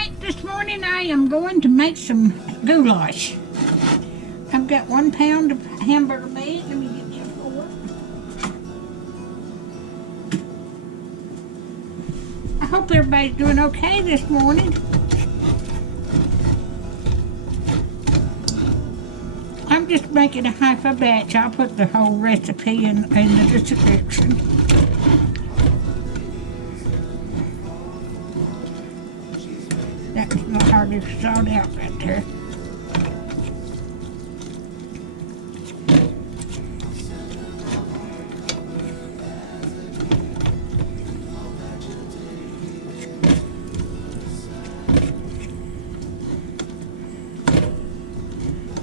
Alright, this morning I am going to make some goulash. I've got 1 pound of hamburger meat. Let me get you a fork. I hope everybody's doing okay this morning. I'm just making a half a batch. I'll put the whole recipe in the description. That's not hardly sawed out right there.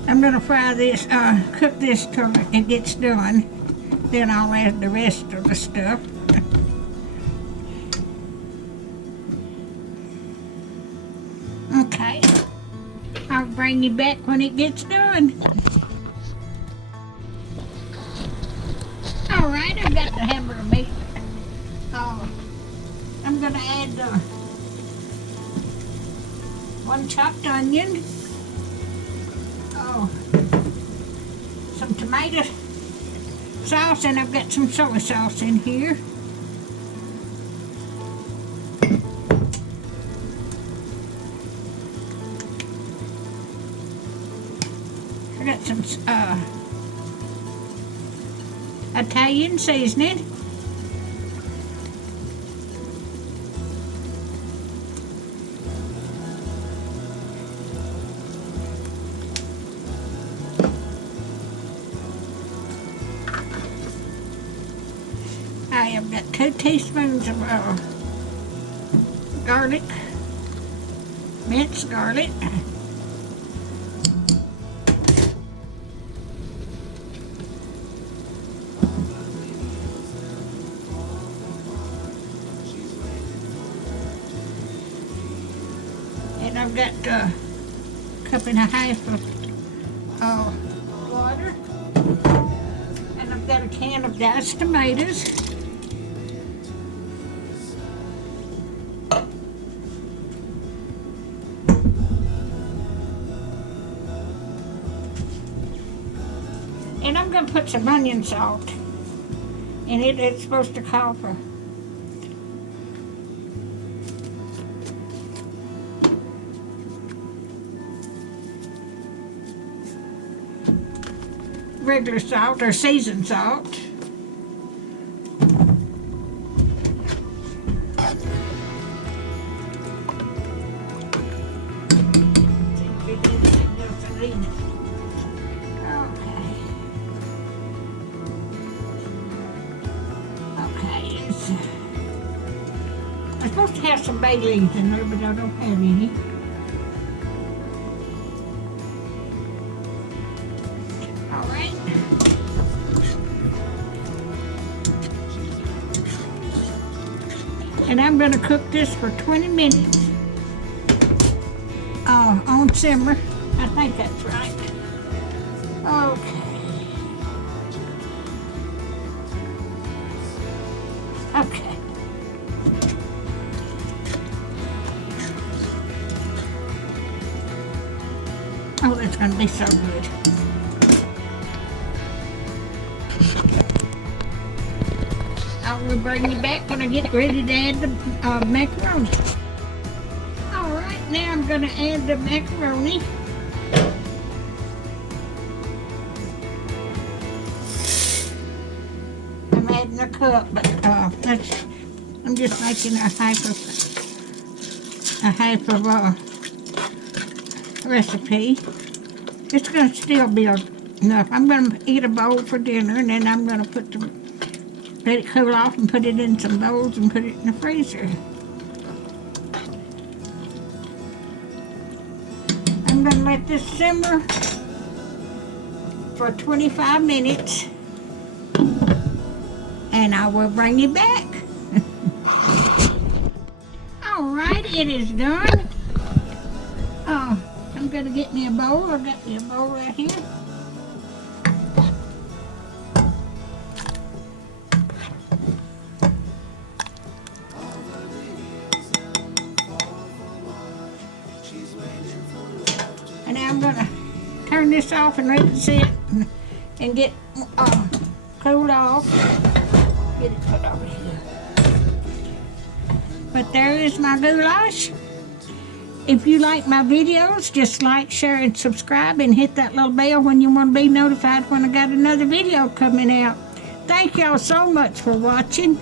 I'm going to fry this, cook this till it gets done. Then I'll add the rest of the stuff. Okay. I'll bring you back when it gets done. Alright, I've got the hamburger meat. I'm going to add 1 chopped onion. Some tomato sauce, and I've got some soy sauce in here. I got some Italian seasoning. I have got 2 teaspoons of garlic, minced garlic. And I've got a cup and a half of water. And I've got a can of diced tomatoes. And I'm going to put some onion salt in it. It's supposed to call for regular salt or seasoned salt. I'm supposed to have some bay leaves in there, but I don't have any. Alright. And I'm going to cook this for 20 minutes on simmer. I think that's right. Okay. Okay. Oh, that's going to be so good. I will bring you back when I get ready to add the macaroni. Alright, now I'm going to add the macaroni. I'm adding a cup, but I'm just making a half of recipe. It's going to still be enough. I'm going to eat a bowl for dinner, and then I'm going to let it cool off and put it in some bowls and put it in the freezer. I'm going to let this simmer for 25 minutes, and I will bring you back. Alright, it is done. I'm going to get me a bowl. I've got me a bowl right here. turn this off and let it sit and get cooled off. Get it put over here. But there is my goulash. If you like my videos, just like, share, and subscribe, and hit that little bell when you want to be notified when I got another video coming out. Thank y'all so much for watching.